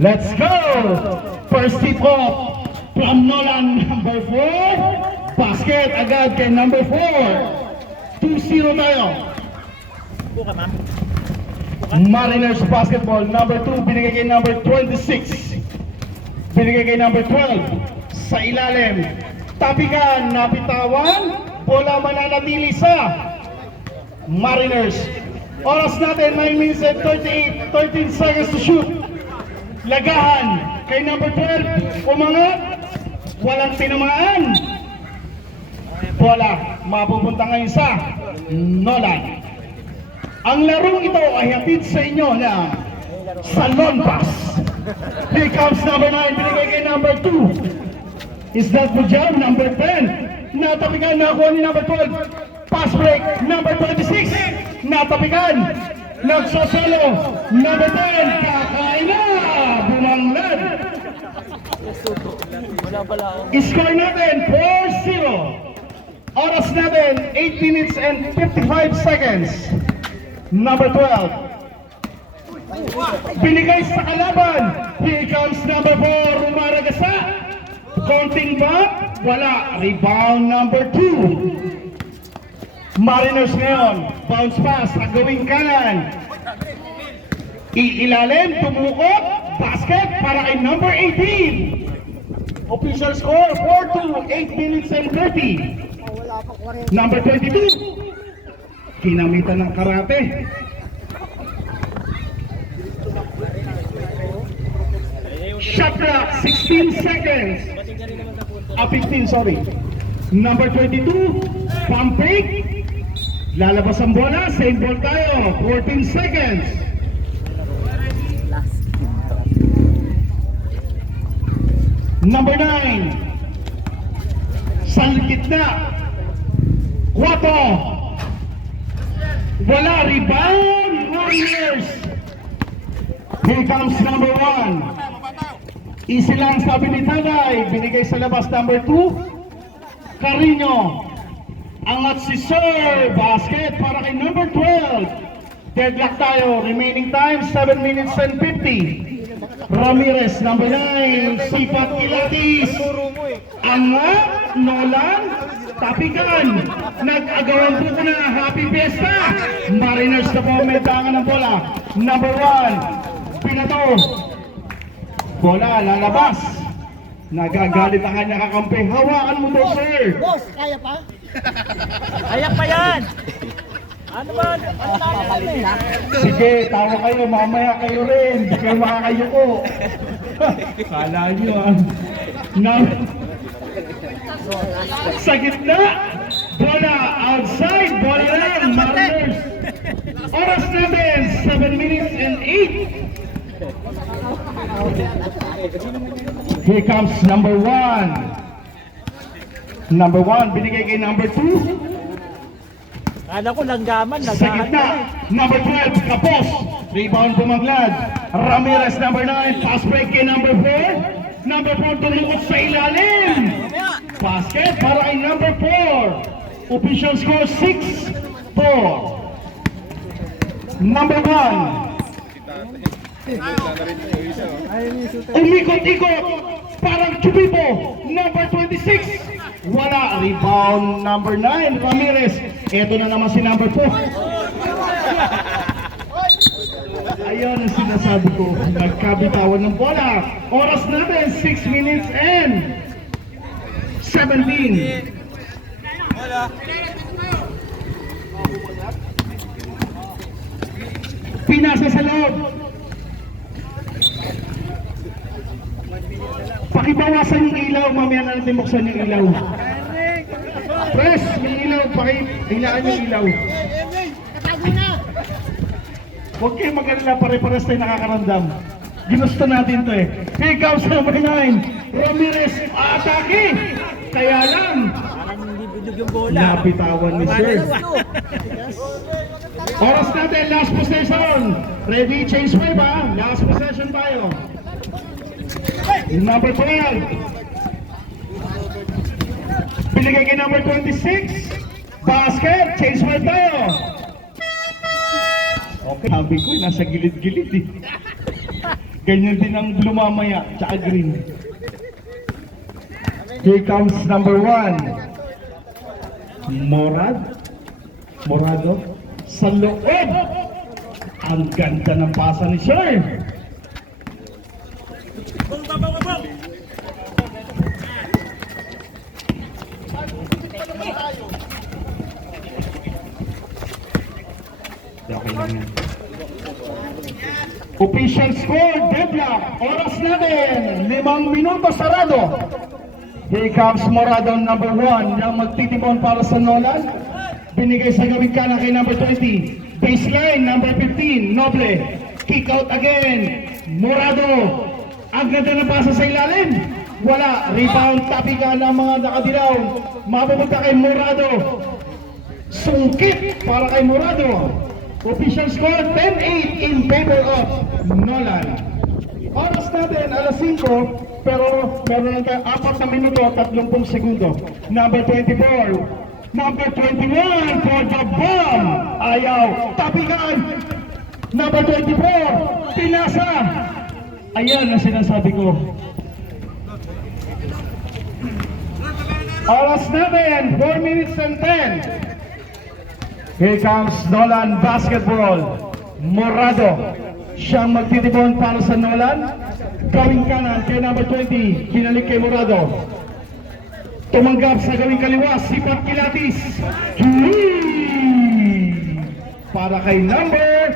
Let's go! First tip off from Nolan, number 4. Basket agad kay number 4. 2-0 tayo. Buka, ma'am. Mariners basketball, number 2, binigay kay number 26. Binigay kay number 12. Sa ilalim, tapikan, napitawan, bola mananatili sa Mariners. Oras natin, 9 minutes and 13 seconds to shoot. Lagahan kay number 12, umangat, walang tinamaan. Bola, mapupunta ngayon sa Nolan. Ang larong ito ay hatid sa inyo na Salon Pass. Here comes number 9, binigay kay number 2. Is that the job? Number 10. Natapikan, nakuha ni number 12. Pass break, number 26. Natapikan. Nagsosolo, number 10. Kakain na! Bumanglad. Score natin, 4-0. Oras natin, 8 minutes and 55 seconds. Number 12. Binigay sa kalaban. Here comes number 4, Rumaragasa. Konting bump, wala. Rebound number 2. Mariners ngayon, bounce pass, gawing kanan. Iilalim, tumukot, basket para kay number 18. Official score, 4-2, 8 minutes and 30. Number 22. Kinamitan ng karate. Shot clock, 16 seconds. 15, sorry. Number 22, pump fake. Lalabas ang bola, same ball tayo. 14 seconds. Number 9. Sa gitna. 4. Wala, rebound, Warriors. Here comes number 1. Easy lang sabi ni Tagay. Binigay sa labas number 2. Carino. Angat si Sir. Basket para kay number 12. Deadlock tayo. Remaining time, 7 minutes and 50. Ramirez, number 9. Sipat Kilatis. Angat, Nolan. Tapikan. Nag-agawan po na. Happy Fiesta. Mariners na po may tangan ng bola. Number 1. Pinato. Bola, lalabas. Nagagalit ang kanya kakampi. Hawakan mo to, sir. Boss, kaya pa? Ayak pa yan! Ano ba? Ano tayo na? Sige, tawa kayo. Mamaya kayo rin. Hindi kayo makakayuko. Kala nyo, sa gitna. Bola, outside. Bola lang. Mariners. Oras natin, 7 minutes and 8. Here comes number 1. Number 1, binigay kay number 2. Kala ko langgaman, Sa nagahan gitna, number 12, Kapos. Rebound bumaglad. Ramirez, number 9. Pass break kay number 4. Number 4, tumukot sa ilalim. Basket para kay number 4. Official score, 6-4. Number 1. Umikot-ikot, parang Chubibo, number 26. Wala, rebound number 9, Ramirez. Ito na naman si number 4. Ayun ang sinasabi ko, nagkabitawan ng bola. Oras natin, 6 minutes and 17. Pinasa sa loob. Pakibawasan yung ilaw, mamaya na natin buksan yung ilaw. Press, yung ilaw, pakihilaan yung ilaw. Huwag kayo mag-alala, pare-pares tayo nakakaramdam. Ginusto natin to eh. Here comes number 9, Ramirez, atake! Kaya lang, Parang hindi bidog yung bola. napitawan ni Sir. Oras natin, last possession. Ready, change wave ha? Last possession tayo. Number 12. Binigay kay number 26. Basket, change wave tayo. Okay, sabi ko, nasa gilid-gilid eh. Ganyan din ang blue mamaya, tsaka green. Here comes number 1. Morado. Sa loob. Ang ganda ng pasa ni Sir. Okay lang yan. Official score, deadlock. Oras natin, 5 minuto sarado. Here comes Morado number 1. Yang magtitipon para sa Nolan. Binigay sa gawing kanan kay number 20. Baseline, number 15, Noble. Kick out again. Morado. Ang ganda na pasa sa ilalim. Wala. Rebound, tapika ng mga nakadilaw. Mapupunta kay Morado. Sungkit para kay Morado. Official score, 10-8 in favor of Nolan. Oras natin, alas 5, pero meron lang 4 na minuto, 30 segundo. Number 24, number 21 for the bomb. Ayaw, tapikan. Number 24, pinasa. Ayan ang sinasabi ko. Oras natin, 4 minutes and 10. Here comes Nolan Basketball. Morado. Siyang magtitipon para sa Nolan. Gawing kanan kay number 20. Kinalik kay Morado. Tumanggap sa gawing kaliwa. Sipat Kilatis. Para kay number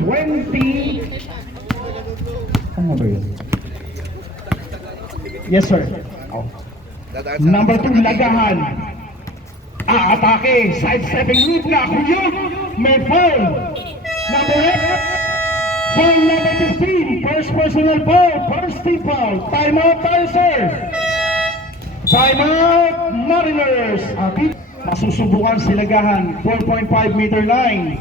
20. Ano ba yun? Yes sir. Oh. Number 2, Lagahan. Atake, sidestepping move na, kuyog, may foul. Number 8, foul number 15, first personal foul, first team foul. Timeout tayo, sir. Timeout, Mariners. Masusubukan si Lagahan, 4.5 meter line.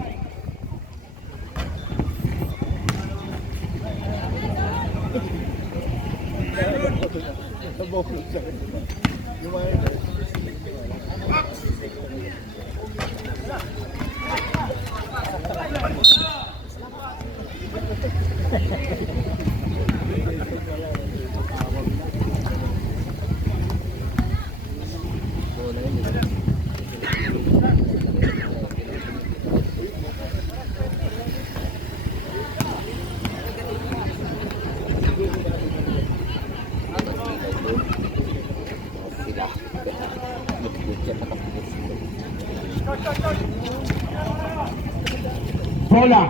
Bola,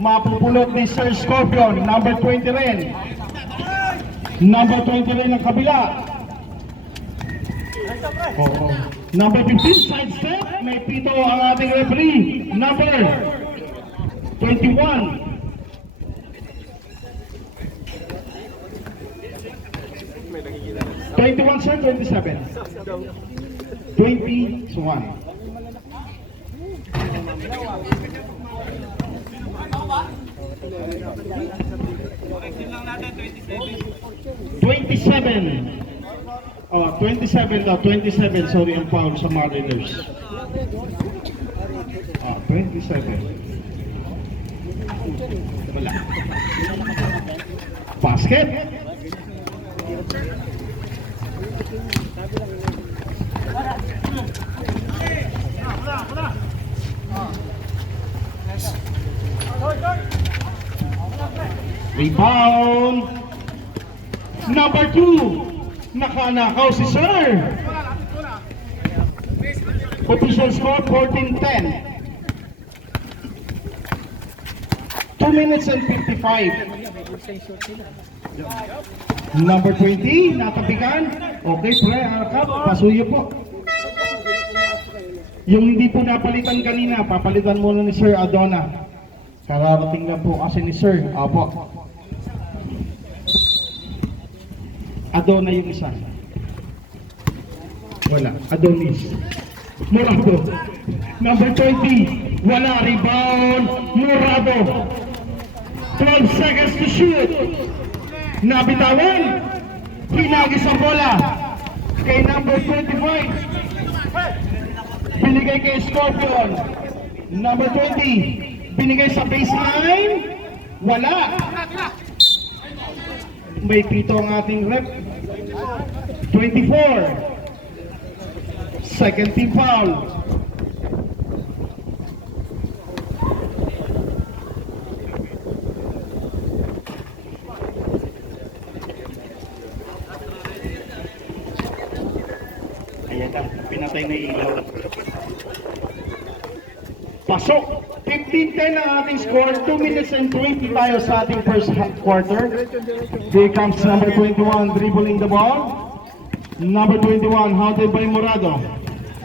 mapupulot ni Sir Scorpion, number 20 rin. Number 20 rin ang kabila. Oo. Number 15, sidestep, may pito ang ating referee. Number 21. Sir, 27. 21. Oh, 27 daw, 27, sorry, ang foul sa Mariners. 27. Wala. Basket. Rebound. Number 2. Nakanakaw si Sir. Official score 14-10. 2 minutes and 55. Number 20, natapikan. Okay, pre, harap, pasuyo po. Yung hindi po napalitan kanina, papalitan muna ni Sir Adona. Kararating na po kasi ni Sir. Apo. Adona yung isa. Wala. Adonis. Morado. Number 20. Wala. Rebound. Morado. 12 seconds to shoot. Nabitawan. Pinagis ang bola. Kay number 25. Binigay kay Scorpion. Number 20. Binigay sa baseline. Wala. May pito ang ating rep. 24. Second team foul. Ayan na, pinatay na ilaw. Pasok! 15-10 ang ating score. 2 minutes and 20 tayo sa ating first quarter. Here comes number 21 dribbling the ball. Number 21 hounded by Morado.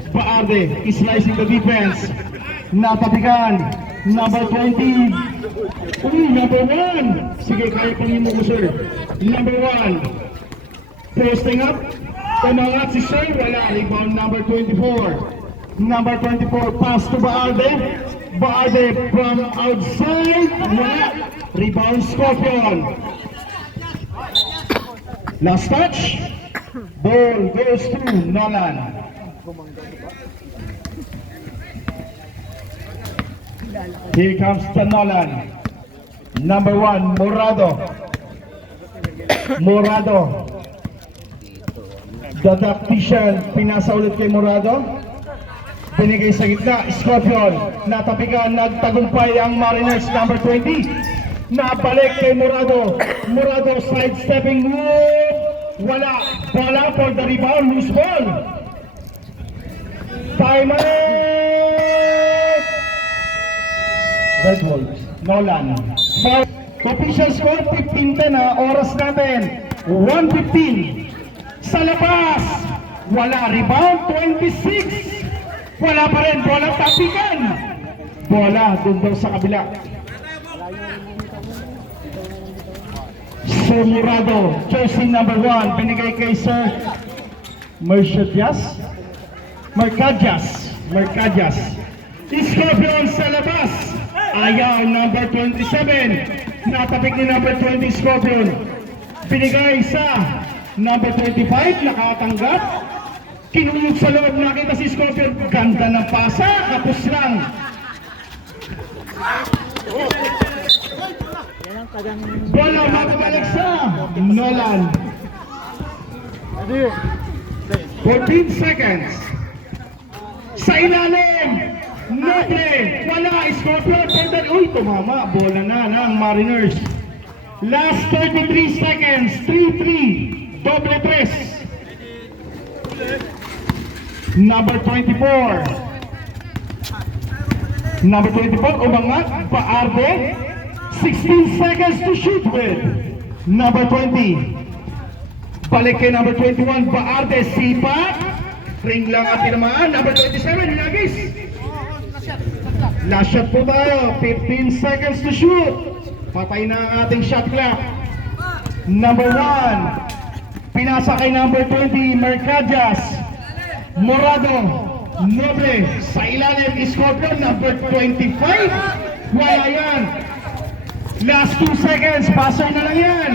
Baarde is slicing the defense. Natapikan. Number 20. Number 1. Sige, kaya pang mo ko, sir. Number 1. Posting up. Umangat si Sir. Wala. Rebound number 24. Number 24, pass to Baarde. Baarde from outside. Wala. Rebound Scorpion. Last touch. Ball goes to Nolan. Here comes the Nolan. Number 1, Morado. Morado. The tactician, pinasa ulit kay Morado. Binigay sa gitna, Scorpion. Natapigan, nagtagumpay ang Mariners number 20. Nabalik kay Morado. Morado sidestepping move. Wala. Bola for the rebound. Loose ball. Time out. Red Wolves. Nolan. Foul. Official score 15-10 ha. Oras natin 1:15. Sa labas. Wala. Rebound 26. Wala pa rin, bola tapikan. Bola, dun daw sa kabila. Sir Murado, jersey number 1, binigay kay Sir Mercadias. Scorpion sa labas. Ayaw, number 27. Natapik ni number 20, Scorpion. Binigay sa number 25, nakatanggap. Kinulog sa loob, nakita si Scorpion. Ganda ng pasa, kapos lang. Yan ang tagang... Bola mababalik sa Nolan. 14 seconds. Sa ilalim. Noble. Wala. Scorpion. Uy, tumama. Bola na ng Mariners. Last 33 seconds. 3-3. Doble 3. Number 24. Number 24, umangat, Baarde. 16 seconds to shoot with. Number 20. Balik kay number 21, Baarde, sipa. Ring lang at tinamaan. Number 27, Lagis. Last shot po tayo. 15 seconds to shoot. Patay na ang ating shot clock. Number 1. Pinasa kay number 20, Mercadias. Morado, Noble, sa ilalim, Scorpion, number 25. Wala yan. Last 2 seconds, passer na lang yan.